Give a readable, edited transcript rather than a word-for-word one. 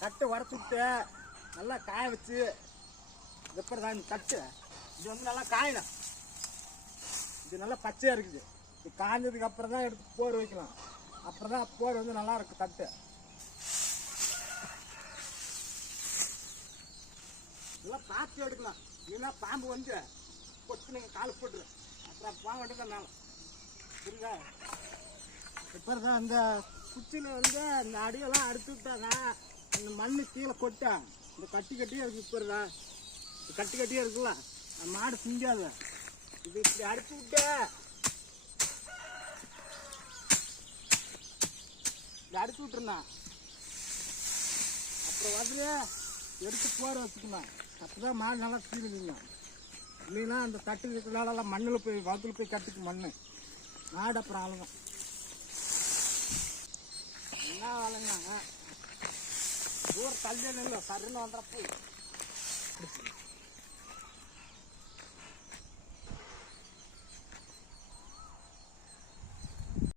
தட்டை உடச்சி விட்டு நல்லா காய வச்சு எப்படி தான் தட்டு இது வந்து நல்லா காயணும். இது நல்லா பச்சையாக இருக்குது. இது காய்ஞ்சதுக்கு அப்புறம் தான் எடுத்து போர் வைக்கலாம். அப்புறம் தான் போர் வந்து நல்லா இருக்கு தட்டு. இதெல்லாம் பார்த்து எடுக்கலாம். இல்லைன்னா பாம்பு வந்து கொத்து நீங்கள் கால் போட்டுரு. அப்புறம் பாம்பு எடுக்க மேலே புரியுதா? இப்போ தான் அந்த குச்சியில் வந்து அந்த அடியெல்லாம் அறுத்து விட்டாங்க. அந்த மண் கீழே கொட்டா இந்த கட்டி கட்டியே இருக்குது. இப்போ இருக்கா கட்டி கட்டியே இருக்குல்ல, மாடு சிங்காது. இது இப்படி அறுத்து விட்டு இப்படி அறுத்து விட்டுருந்தா அப்புறம் வந்து எடுத்து போற வச்சுக்கணும். அப்போதான் மாடு நல்லா தீருங்க. இல்லைன்னா அந்த தட்டு இருக்கிறதால மண்ணில் போய் வகுத்துல போய் கட்டுக்கு மண் மாடு அப்புறம் அழுகும். என்ன ஆளுங்க தூரம் தள்ளி இல்லை சருன்னு வந்துடுறப்போ